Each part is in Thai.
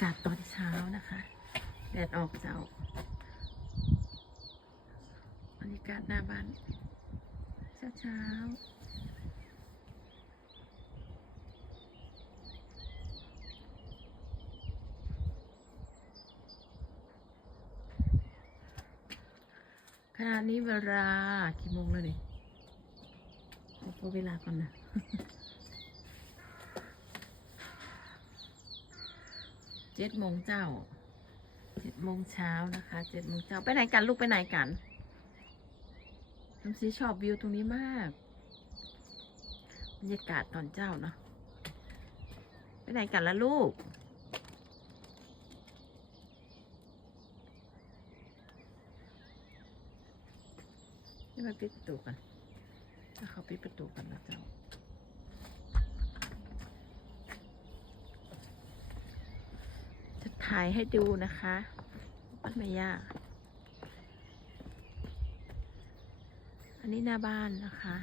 ากาศตอนเช้านะคะ แดดออกเจ้าบรรยากาศหน้าบ้านเช้าเช้าๆขณะนี้เวลากี่โมงแล้วเนี่ยขอตัวเวลาก่อนนะ จ็ดโมงเจ้าเจ็ดโมงเช้านะคะเจ็ดโมงเช้าไปไหนกันลูกไปไหนกันน้ำซีชอบวิวตรงนี้มากบรรยากาศตอนเจ้าเนาะไปไหนกันละลูกนี่มาปิดประตูกัน ถ้าเขาปิดประตูกันแล้วเจ้า จะ ถ่ายให้ดูนะคะบ้านแม่ย่าอันนี้หน้าบ้านนะคะ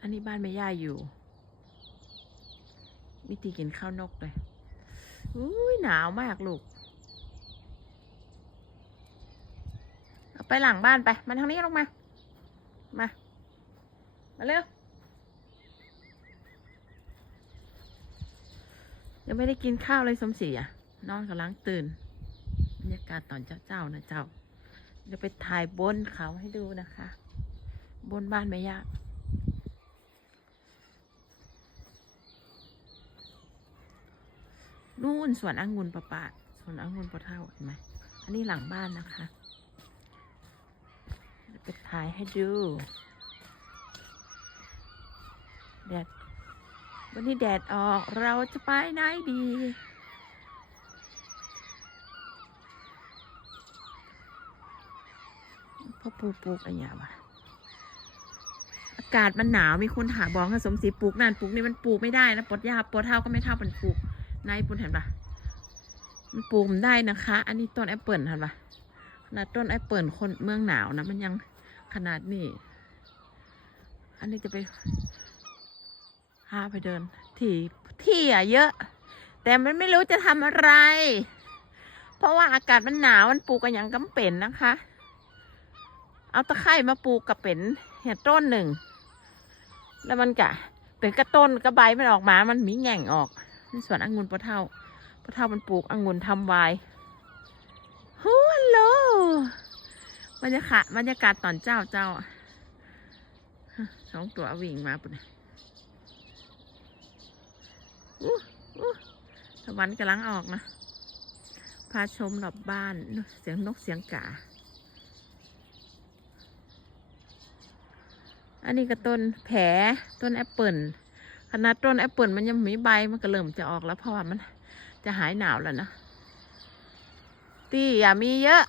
อันนี้บ้านแม่ย่าอยู่มิตีกินข้าวนกเลยอุ้ยหนาวมากลูก ไปหลังบ้านไป มาทางนี้ลงมา มา มาเร็ว ยังไม่ได้กินข้าวเลยสมศรีอะ นอนกำลังตื่นบรรยากาศตอนเจ้าๆนะเจ้าเดี๋ยวไปถ่ายบนเขาให้ดูนะคะ บนบ้านแม่ย่านู่นสวนองุ่นปะปะสวนองุ่นปะเท่าเห็นไหมอันนี้หลังบ้านนะคะไปถ่ายให้ดูแดด วันนี้แดดออกเราจะไปไหนดี พ่อปลูกปลูกอะไรอย่างวะอากาศมันหนาวมีคนถาบอกค่ะสมศรีปลูกนั่นปลูกนี่มันปลูกไม่ได้นะปลดยาปลดเท่าก็ไม่เท่ามันปลูกในปุ่นเห็นปะมันปลูกมันได้นะคะ อันนี้ต้นแอปเปิลเห็นปะขนาดต้นแอปเปิลคนเมืองหนาวนะมันยังขนาดนี้ อันนี้จะไป พาไปเดิน ที่ที่อะเยอะ แต่มันไม่รู้จะทำอะไร เพราะว่าอากาศมันหนาวมันปลูกกันอย่างกำเป็นนะคะ เอาตะไคร่มาปลูกกับเป็นเห็ดต้นหนึ่ง แล้วมันกะ เป็นกระต้นกระใบมันออกมา มันมีแง่งออกนี่สวนองุ่นปะเท่าปะเท่ามันปลูกองุ่นทำวายฮูฮัลโหลบรรยากาศบรรยากาศตอนเจ้าเจ้าสองตัววิ่งมาปุ่น ตะวันกำลังออกนะ พาชมรอบบ้าน เสียงนกเสียงกา อันนี้ก็ต้นแผลต้นแอปเปิลขนาดต้นแอปเปิลมันยังมีใบมันก็เริ่มจะออกแล้วเพราะว่ามันจะหายหนาวแล้วนะตีอย่ามีเยอะ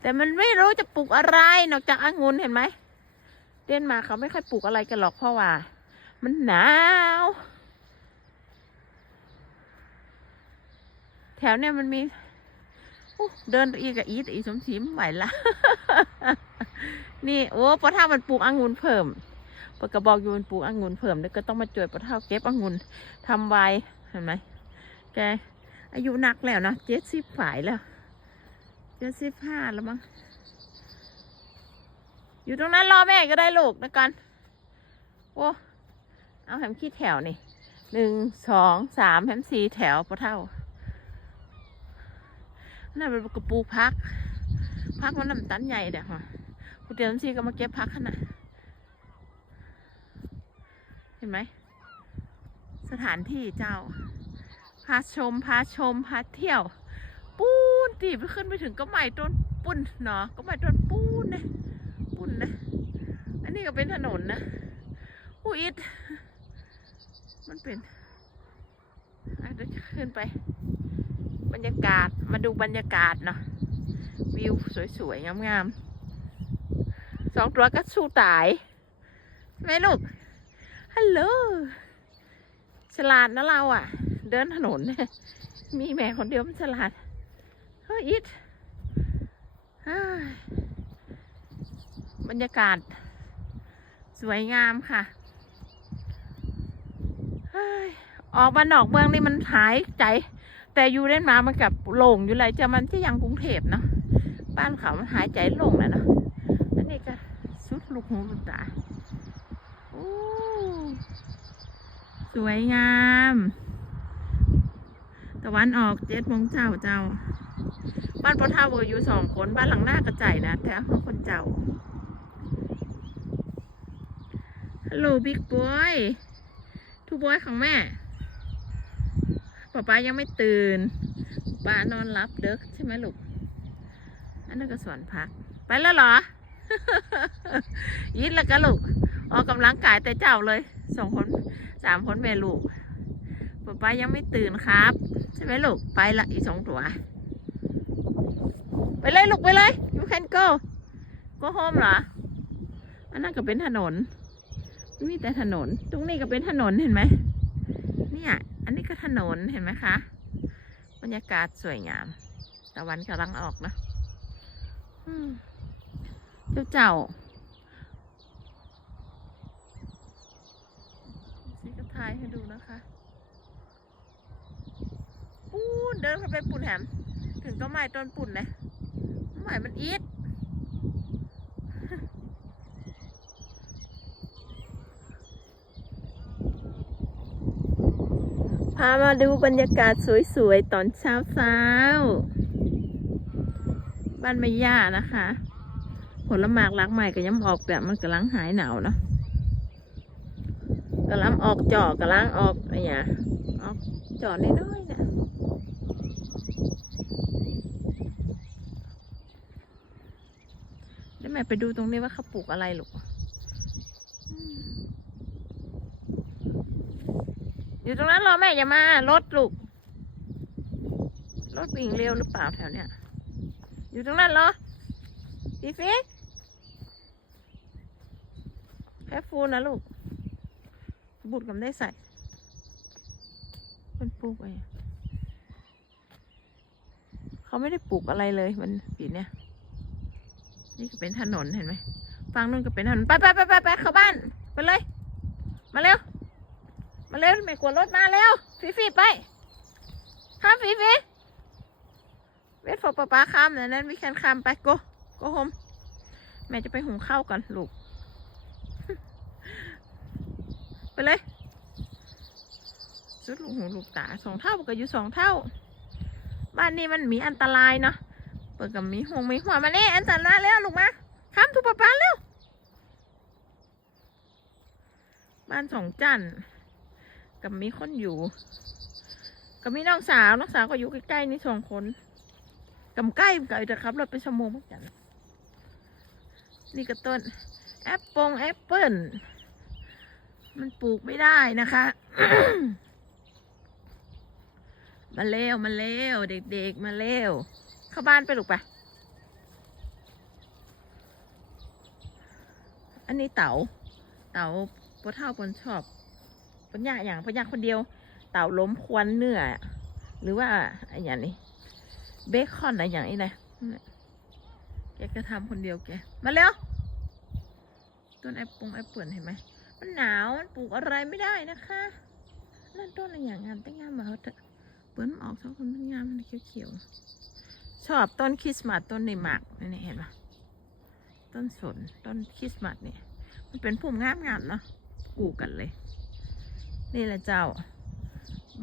แต่มันไม่รู้จะปลูกอะไรนอกจากองุ่นเห็นไหม เดนมาเขาไม่ค่อยปลูกอะไรกันหรอกเพราะว่า มันหนาว ถวเนี่ยมันมีเดินอีกับอีทอีสมศรีไม่ไหวละ นี่โอ้ปะเท่ามันปลูกองุ่นเพิ่มปะกระบอกอยู่มันปลูกองุ่นเพิ่มแล้วก็ต้องมาจวยปะเท่าเก็บองุ่นทำไวน์เห็นไหมแกอายุหนักแล้วนะเจ็ดสิบฝ่ายแล้วเจ็ดสิบห้าแล้วมั้งอยู่ตรงนั้นรอแม่ก็ได้ลูกนะกันโอ้เอาแถมขี้แถวนี่หนึ่งสองสามแถมสี่แถวปะเท่า นั่นเป็นกระปูพัก พักมันน้ำตันใหญ่เดี๋ยวฮะกูเตรียมซีก็มาเก็บพักขนาดเห็นไหม สถานที่เจ้า พาชม พาชม พาเที่ยว ปูนตีไปขึ้นไปถึงก็ใหม่ต้นปุ้นเนาะก็ใหม่ต้นปูนนะปุ้นนะ อันนี้ก็เป็นถนนนะอูอิดมันเป็นอะเดี๋ยวจะขึ้นไป บรรยากาศมาดูบรรยากาศเนาะวิวสวยๆ งามๆสองตัวก็สู้ตายไหมลูกฮัลโหลฉลาดนะเราอะ่ะ เดินถนน มีแม่คนเดียวมันฉลาดเฮ้ยอิดเฮ้ยบรรยากาศ สวยงามค่ะอ้ยออกมานอกเมืองนี่มันหายใจ แต่อยู่เล่นมามันกับโล่งอยู่เลยจะมันที่ยังกรุงเทพเนาะบ้านเขามันหายใจโล่งแหละเนาะอันนี้ก็สุดลูกหูลูกตาโอ้สวยงามตะวันออกเจ็ดโมงเจ้าเจ้า บ้านพ่อเท่าก็อยู่สองคนบ้านหลังหน้ากระจายนะแต่ห้องคนเจ้าฮัลโหลบิ๊กบอยทูบอยของแม่ ป๊าป๊ายังไม่ตื่นป๊านอนรับเด็กใช่ไหมลูก อันนั้นก็สวนพัก ไปแล้วเหรอ ยิดแล้วก็ลูก ออกกำลังกายแต่เจ้าเลยสองคนสามคนแม่ลูกป๊าป๊ายังไม่ตื่นครับ ใช่ไหมลูก ไปละอีกสองตัว ไปเลยลูกไปเลย you can go go home เหรอ อันนั้นก็เป็นถนนมีแต่ถนน ตรงนี้ก็เป็นถนนเห็นไหมเนี่ย อันนี้ก็ถนนเห็นไหมคะ บรรยากาศสวยงาม ตะวันกำลังออกนะเจ้าเจ้าซีก็ทายให้ดูนะคะอู้เดินเข้าไปปุ่นแหม ถึงต้นไม้ต้นปุ่นเลยต้นไม้มันอีดามาดูบรรยากาศสวยๆ ตอนเช้าๆบ้านไม่ย่านะคะ ผลหมากลักใหม่ก็ยังออกแบบมันกำลังหายหนาวเนาะกำลังออกจอกำลังออกอะไรอย่างออกจอน้อยๆนะแล้วแม่ไปดูตรงนี้ว่าเขาปลูกอะไรลูกอืม อยู่ตรงนั้นรอแม่อย่ามารถลูกรถวิ่งเร็วหรือเปล่าแถวเนี้ย อยู่ตรงนั้นเหรอฟีฟีแพ้ฟูนะลูก บุดกับได้ใส่ มันปลูกไว้อะเขาไม่ได้ปลูกอะไรเลยมันปีเนี้ยนี่ก็เป็นถนนเห็นไหมฝั่งนู้นก็เป็นถนนไปไปไปไปไปเข้าบ้าน ไปเลย มาเร็ว มาเร็วไม่กลัวรถมาแล้วฟีฟีไปข้ามฟีฟีเวทฟอป้าป้าข้ามเดี๋ยวนั้นวิแคนข้ามไปโกโกโฮมแม่จะไปหุงข้าวก่อนลูก ไปเลยสุดลูกหูลูกตาสองเท่าก็อยู่สองเท่า บ้านนี้มันมีอันตรายเนาะเปิดกับมีห่วงมีหัวมาเนี่อันตรายแล้วลูกมาข้ามถูกป้าป้าเร็วบ้านสองจันทร์ กับมีคนอยู่ กับมีน้องสาวน้องสาวก็อยู่ใกล้ๆนี่สองคนกับใกล้กับจะขับรถไปชั่วโมงเหมือนกัน นี่ก็ต้นแอปปงแอปเปิลมันปลูกไม่ได้นะคะมาเร็วมาเร็วเด็กๆมาเร็วเข้าบ้านไปลูกไปอันนี้เต๋าเต๋าปะเท่าคนชอบ ปัญญาอย่างปัญญาคนเดียว เต่าล้มควันเนื้อ หรือว่าอะไรอย่างนี้เบคอนอะไรอย่างนี้นะแหละแกก็ทำคนเดียวแก มาเร็ว ต้นแอปปงแอปเปิลเห็นไหม มันหนาว มันปลูกอะไรไม่ได้นะคะ นั่นต้นอะไรอย่างงามแต่งงามมาเขาเถอะเปิ้ลออกทั้งคนมันงามมันเขียวๆ ชอบต้นคริสต์มาสต้นในหมากนี่เห็นปะต้นสนต้นคริสต์มาสเนี่ย มันเป็นพุ่มงามๆเนาะปลูกกันเลย นี่แหละเจ้า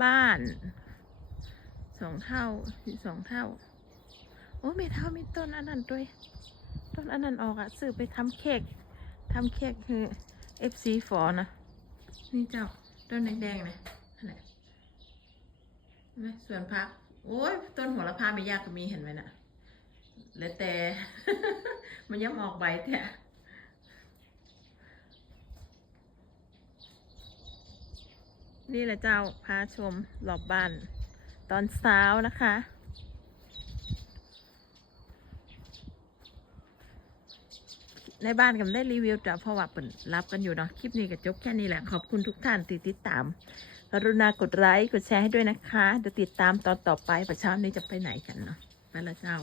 บ้านสองเท่าอยู่สองเท่า โอ้ไม่เท่ามีต้นอันนั้นด้วย ต้นอันนั้นออกอะซื้อไปทำเค้กทำเค้กคือ FC ฟซีฟอนะ นี่เจ้า ต้นแดงๆนะนั่นแหละเห็นไหมสวนพัก โอ้ยต้นหัวละพาไม่ยากก็มีเห็นไหมน่ะเหลือแต่ มันยังออกใบแต่ นี่แหละเจ้าพาชมรอบบ้าน ตอนเช้านะคะ ในบ้านกันได้รีวิวจ้ะเพราะว่าเปิดรับกันอยู่เนาะคลิปนี้ก็จบแค่นี้แหละ ขอบคุณทุกท่านที่ติดตามกรุณากดไลค์กดแชร์ให้ด้วยนะคะเดี๋ยวติดตามตอนต่อไปประเช้านี้จะไปไหนกันเนาะไปละเจ้า